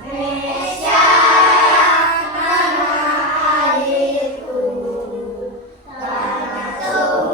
Indonesia tanah airku, tanah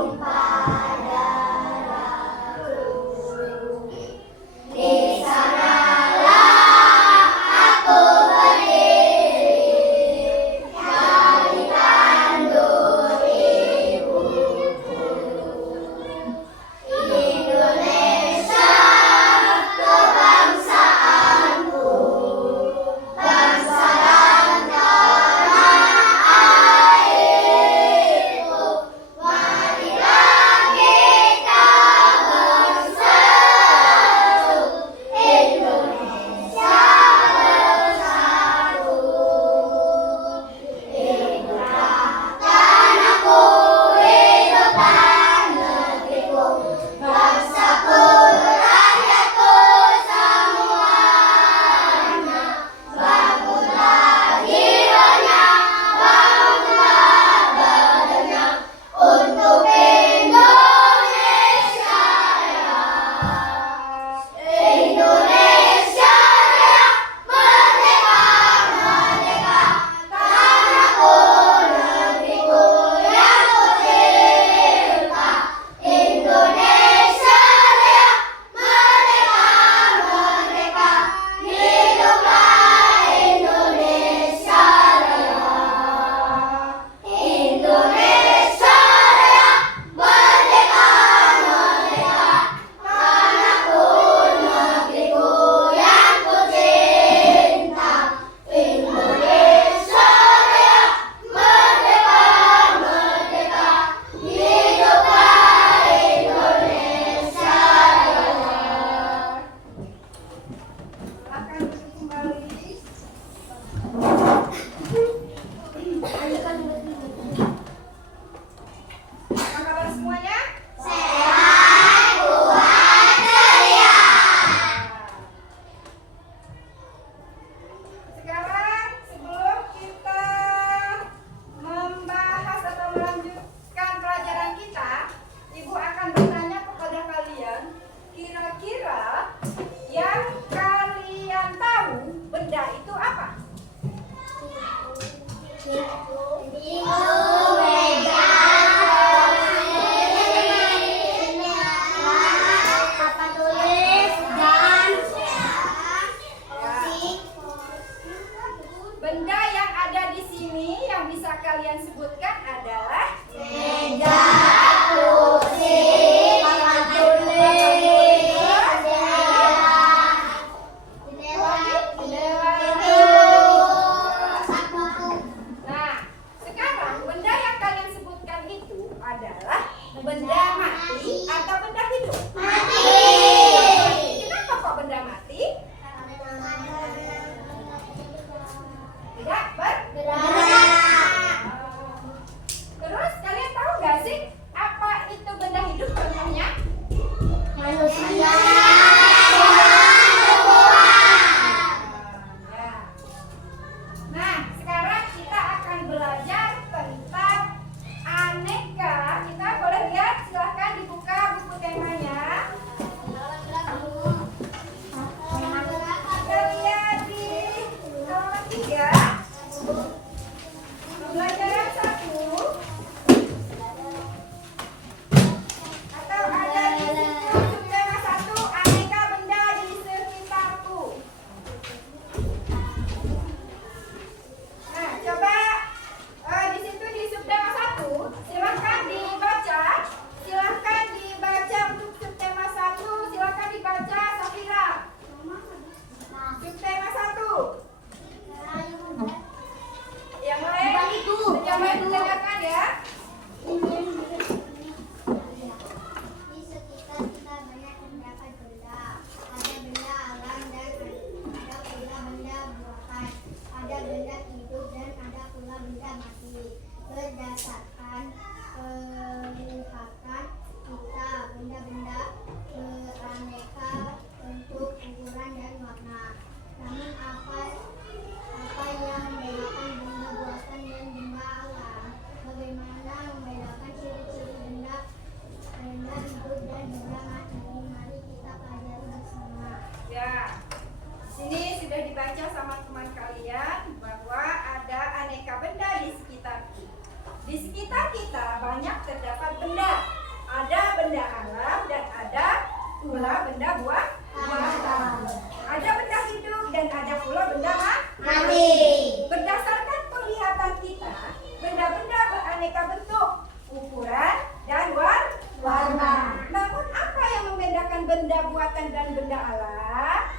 benda buatan dan benda alam,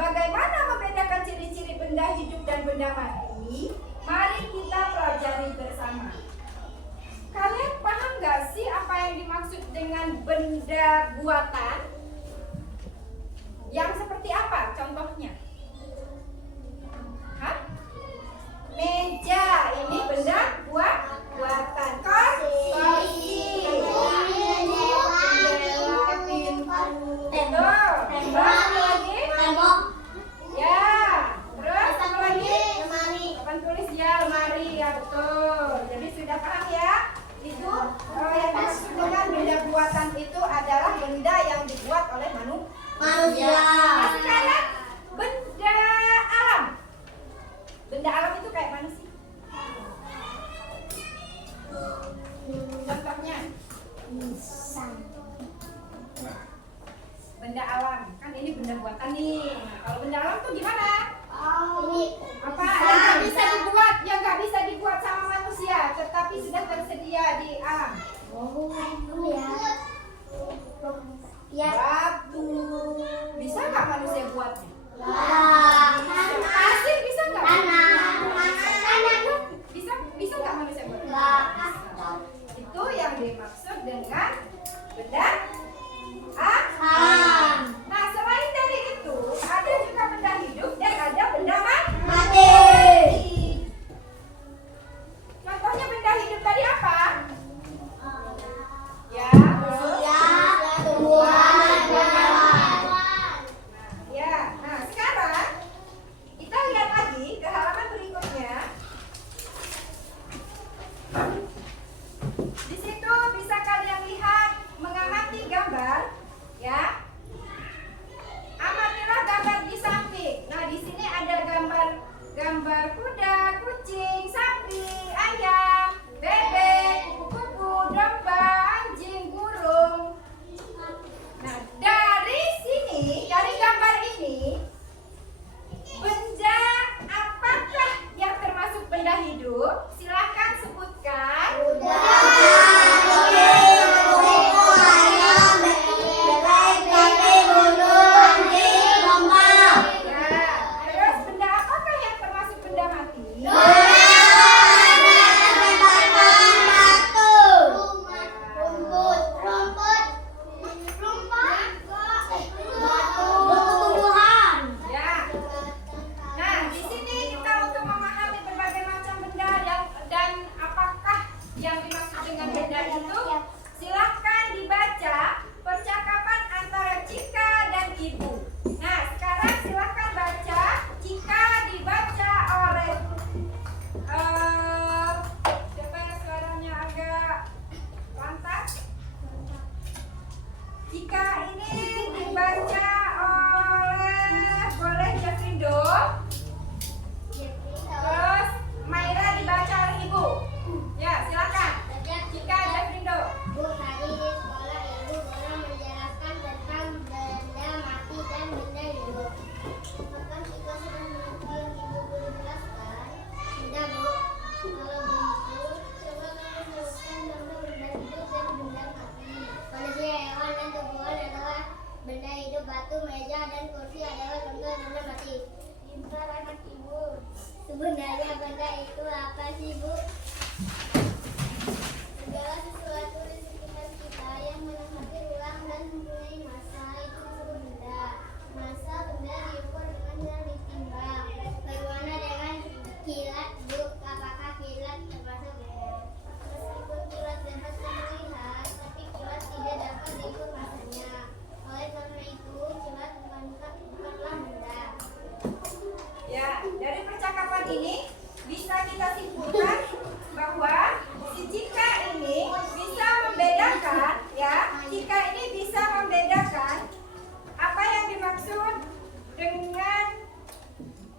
bagaimana membedakan ciri-ciri benda hidup dan benda mati? Mari kita pelajari bersama. Kalian paham gak sih apa yang dimaksud dengan benda buatan? Yang seperti apa contohnya? Hah? Meja, ini benda buatan. Kursi, jendela, pintu, tembok lagi? Ya, terus apa lagi? Papan tulis ya, lemari, ya betul. Jadi sudah paham ya? Itu yang dimaksud dengan benda buatan itu adalah benda yang dibuat oleh manusia. Nah, sekarang benda alam. Benda alam itu kayak mana sih? Contohnya? Benda alam, kan ini benda buatan nih. Nah, kalau benda alam tuh gimana? Apa? Yang nggak bisa dibuat, yang nggak bisa dibuat sama manusia, tetapi sudah tersedia di alam. Batu. Bisa nggak manusia buatnya? Pasir bisa nggak? Bisa nggak manusia buatnya? Itu yang dimaksud dengan benda alam. Nah, selain dari itu, ada juga benda hidup dan ada benda mati. Contohnya benda hidup tadi apa? Ya, nah sekarang kita lihat lagi ke halaman berikutnya. Di situ bisa kalian lihat mengamati gambar, ya. Amatilah gambar di samping. Nah, di sini ada gambar kuda, kucing, sapi, ayam, bebek, kupu-kupu, domba, anjing, burung. Nah, dari sini, dari gambar ini, benda apakah yang termasuk benda hidup? Silahkan sebutkan. Terus benda apakah yang termasuk benda mati? Ya. Nah, di sini kita untuk memahami berbagai macam benda dan apakah yang dimaksud dengan benda itu, silahkan dibaca percakapan antara Cika dan Ibu. Nah, sekarang silahkan baca. Cika dibaca oleh siapa yang suaranya agak lantang? Cika ini dibaca boleh Javindo. Terus Maira dibaca oleh Ibu. Ya, silakan. Cika, Javindo. Tadi di sekolah ibu guru menjelaskan tentang benda mati dan benda hidup. Maka kita sudah mengerti yang ibu guru jelaskan. Sudah bu. Kalau begitu, coba kamu sebutkan contoh benda hidup dan benda mati. Manusia, hewan, dan tumbuhan adalah benda hidup. Batu, meja, dan kursi adalah contoh benda mati. Pintar anak ibu. Sebenarnya benda itu apa sih bu? Segala sesuatu di sekitar kita yang menempati ruang dan mempunyai massa itu disebut benda. Massa benda diukur dengan cara ditimbang. Bagaimana dengan kilat, bu? Apakah kilat termasuk benda? Meskipun kilat dapat terlihat, tapi kilat tidak dapat diukur massanya. Oleh karena itu, kilat bukanlah benda. Ya, dari percakapan ini bisa kita simpulkan bahwa si Cika ini bisa membedakan, ya, Cika ini bisa membedakan apa yang dimaksud dengan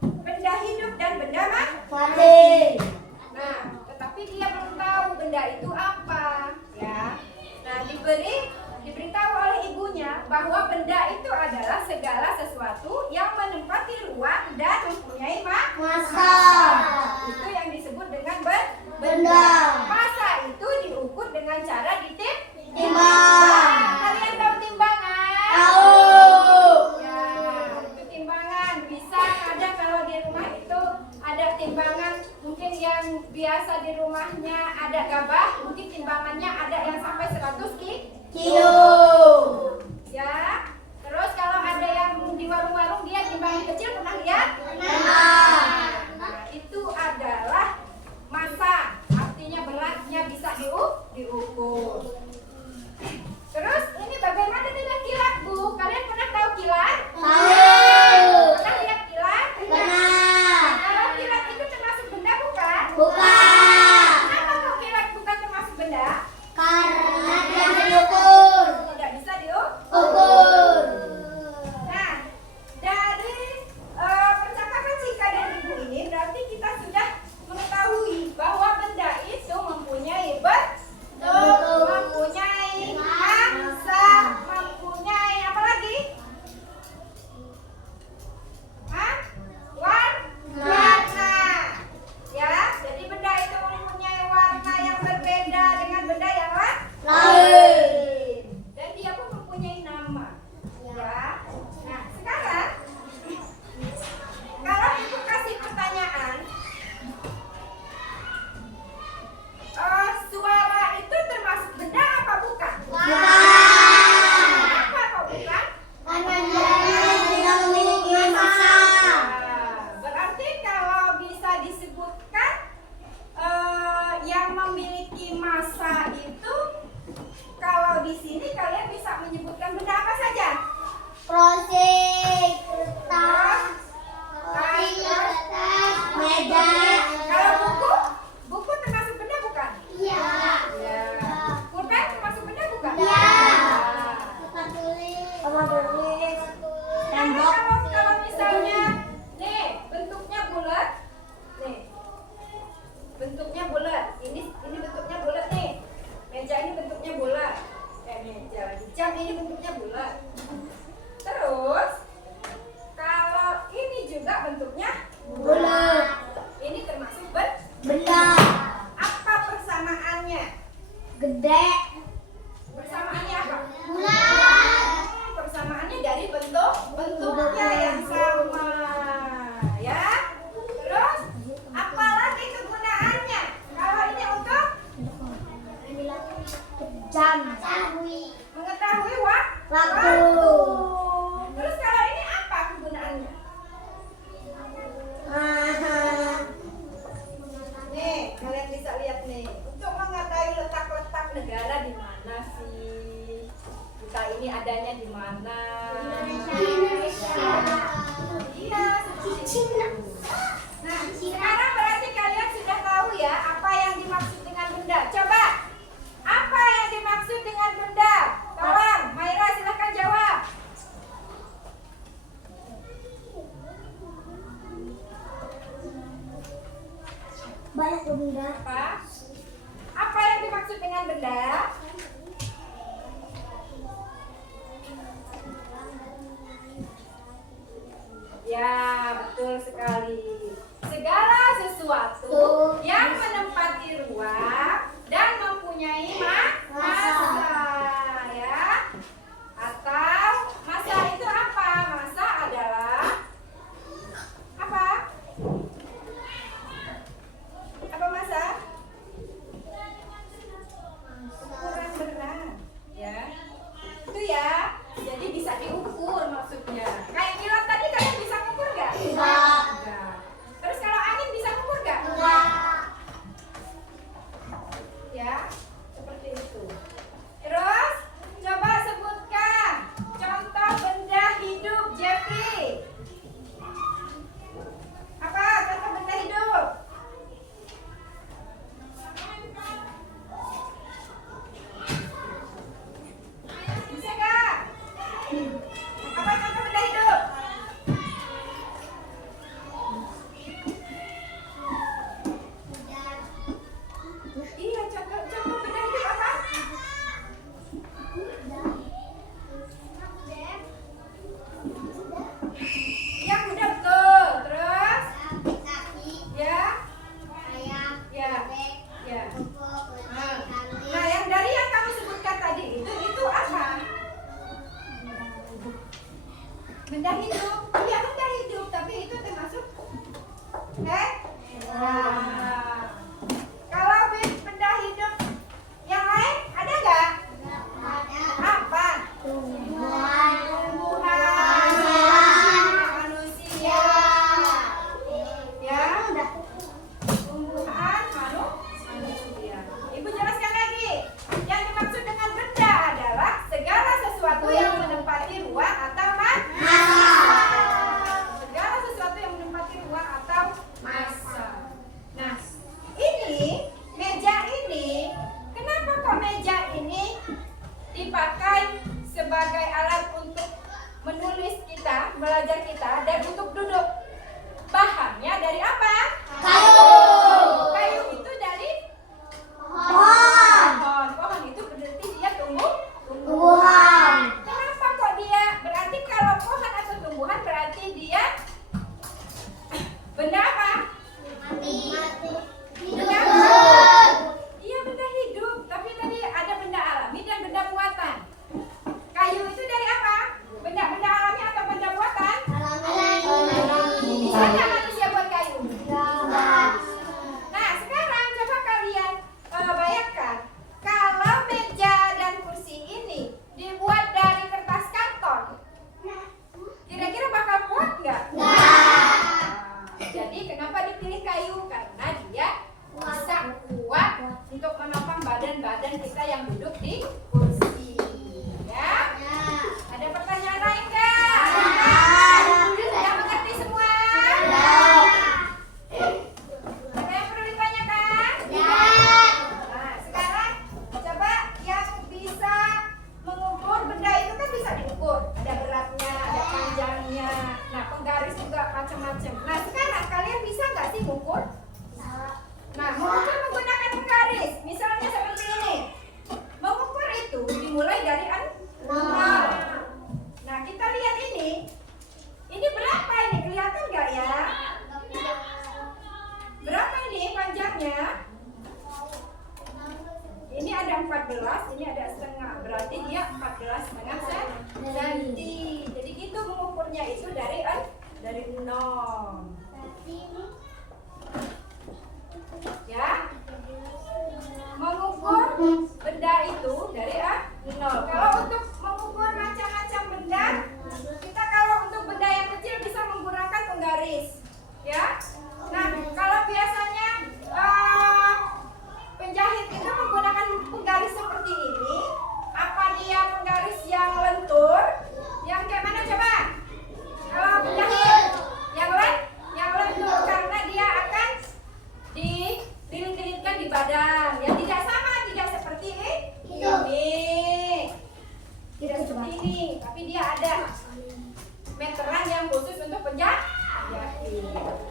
benda hidup dan benda mati. Nah, tetapi dia belum tahu benda itu apa, ya. Nah, diberitahu oleh ibunya bahwa benda itu adalah segala sesuatu yang menempati ruang dan mempunyai massa. Itu yang disebut dengan benda. Massa itu diukur dengan cara ditimbang. Kalian tahu timbangan? Tahu. diukur. Terus ini bagaimana dengan kilat, Bu? Kalian pernah tahu kilat? Tahu. Pernah lihat kilat? Pernah. Kalau kilat itu termasuk benda bukan? Bukan. Kenapa kok kilat bukan termasuk benda? Karena tidak diukur. Tidak bisa diukur. Ukur. Nah, dari percakapan Cika dan Ibu ini berarti kita sudah mengetahui bahwa benda itu mempunyai bentuk, mempunyai massa, mempunyai apa lagi? Hah? Warna. Ya, jadi benda itu mempunyai warna yang berbeda dengan benda yang lain. Dan dia pun mempunyai nama. Ya. Nah, sekarang kalau Ibu kasih pertanyaan, suara itu termasuk benda apa bukan? Kenapa kok bukan? Karena dia tidak memiliki massa. Berarti kalau bisa disebutkan yang memiliki massa itu, kalau di sini kalian bisa menyebutkan benda apa saja? Proses, kertas, meja. Kalau buku termasuk benda bukan? Iya. Ya. Pulpen termasuk benda bukan? Iya. Nah. Tempat tulis. Nah, kalau misalnya nih bentuknya bulat, nih bentuknya bulat, ini bentuknya bulat nih, meja ini bentuknya bulat, meja lagi, jam ini bentuknya bulat. Terus kalau ini juga bentuknya Bulat. ini termasuk Benda. apa persamaannya? Gede. Persamaannya apa? Bulat. Persamaannya dari bentuknya yang sama, ya. Terus apa lagi kegunaannya? Kalau ini untuk Jam. mengetahui Waktu. waktu. Terus kalau ini apa kegunaannya? Nih, kalian bisa lihat nih. Untuk mengetahui letak-letak negara di mana sih? Kita ini adanya di mana? Iya, seperti itu. Nah, sekarang berarti kalian sudah tahu ya apa yang dimaksud dengan benda. Coba, apa yang dimaksud dengan benda? Tolong, Maira silahkan jawab. Banyak benda. Apa? Apa yang dimaksud dengan benda? Ya, betul sekali. Segala sesuatu yang menempati ruang dan mempunyai massa, ya. Atau massa itu apa? Massa adalah apa? Apa massa? Ukuran berat, ya. Itu ya. Jadi bisa diukur maksudnya. Kayak kilat tadi kalian bisa ngukur nggak? Enggak. Enggak. Terus kalau angin bisa ngukur nggak? Enggak. duduk di kursi. Ya? Ya. Ada pertanyaan lain nggak? Sudah mengerti semua? Ada yang perlu ditanyakan? Nah, sekarang coba yang bisa mengukur benda itu kan bisa diukur. Ada beratnya, ada panjangnya. Nah, penggaris juga macam-macam. Nah, sekarang kalian bisa nggak sih mengukur? Nah, mengukur menggunakan penggaris. Misalnya seperti ini. Mengukur itu dimulai dari nol. Nah, kita lihat ini. Ini berapa ini? Kelihatan nggak ya? Berapa ini panjangnya? Ini ada 14, ini ada setengah. Berarti dia 14,5 senti. Jadi gitu mengukurnya itu dari 0. Ya. Mengukur benda itu dari 0. Kalau untuk mengukur macam-macam benda, kita kalau untuk benda yang kecil bisa menggunakan penggaris. Ya. Nah, kalau biasanya penjahit itu menggunakan penggaris seperti ini, apa dia penggaris yang lentur? Yang kayak mana coba? Kalau penjahit yang lentur karena dia akan dililit-lilitkan di badan. Ya tidak sama, tidak seperti ini. Tidak seperti ini, tapi dia ada meteran yang khusus untuk penjahit.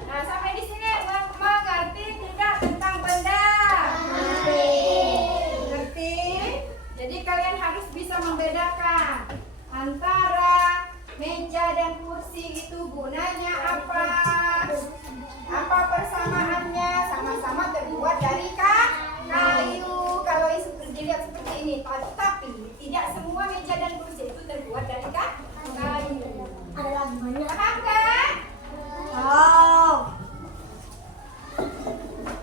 Nah, sampai di sini mengerti tidak tentang benda? Mengerti? Jadi kalian harus bisa membedakan antara meja dan kursi itu gunanya apa? Apa persamaannya? Sama-sama terbuat dari kayu. Kalau dilihat seperti ini, tapi tidak semua meja dan kursi itu terbuat dari kayu. Ada lagi banyak. Paham kan? Oh.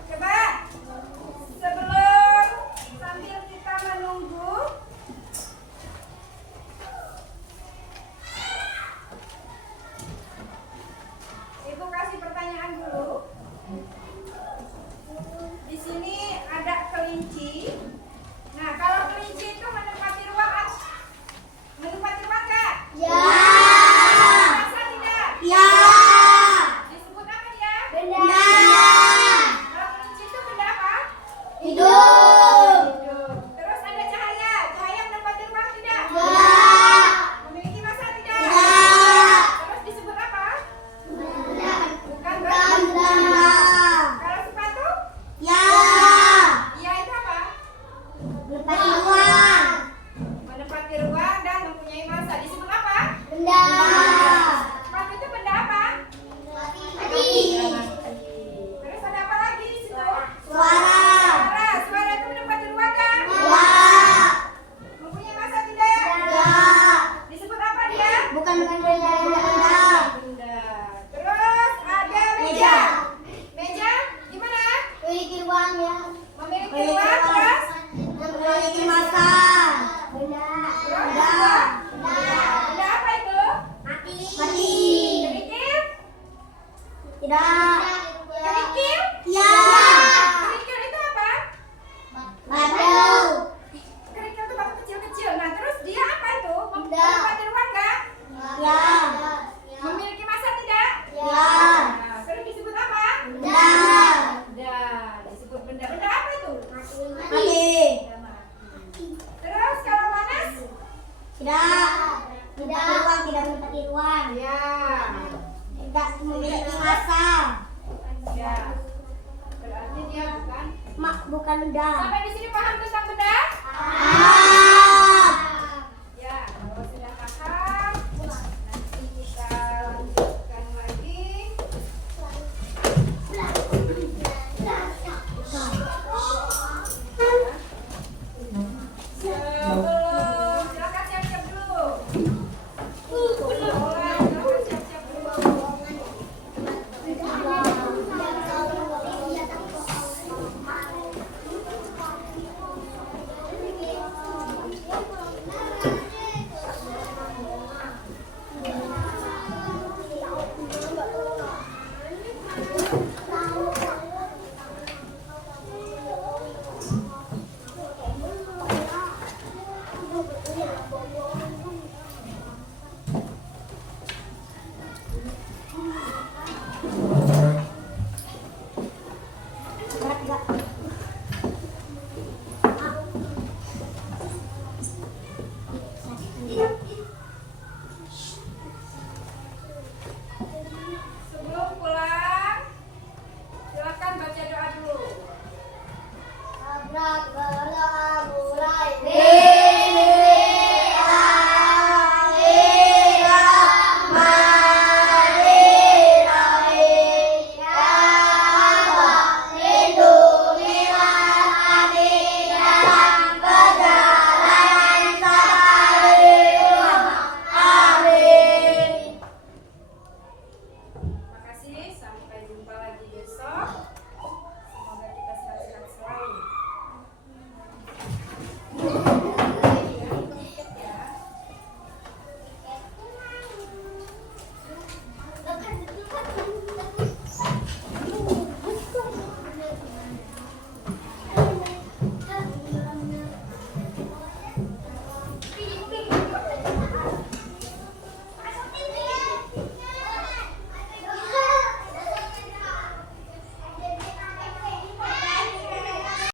Coba sebelum sambil kita menunggu, Ibu kasih pertanyaan dulu. Di sini ada kelinci. Nah, kalau kelinci itu menempati ruang nggak? Ya. Masa tidak? Ya. Disebut apa dia? Benda. Kalau kelinci itu benda apa? Hidup. Hidup. Terus ada cahaya. Cahaya menempati ruang tidak? Ya. Memiliki masa tidak? Tidak. Terus disebut apa? Benda. Bukan Benda. Kalau sepatu? Ya. Iya itu apa? Menempati ruang. Menempati ruang dan mempunyai masa. Disebut apa? Benda. Sepatu itu benda apa? Mati. Terus ada apa lagi di situ? Suara. Suara itu menempati ruang kan? Ya. Mempunyai masa tidak? Ya. Disebut apa dia? Bukan benda. Benda. Terus ada meja. Meja gimana? Memiliki ruang ya. Memiliki ruang terus? Memiliki masa. Benda. Benda. Benda apa itu? Mati. Kerikil? Tidak. Kerikil? Ya. Kerikil itu apa? Batu. Kerikil itu batu kecil-kecil. Nah terus dia apa itu? Benda. Menempati ruang nggak? Ya. Memiliki masa tidak? Ya. Nah, terus disebut apa? Benda. Benda. Disebut benda. Benda apa itu? Mati. Benda mati. Terus kalau panas? Tidak. Menempati ruang, tidak menempati ruang. Ya. Tidak memiliki masa. Ya. Berarti dia bukan. Bukan benda. Sampai di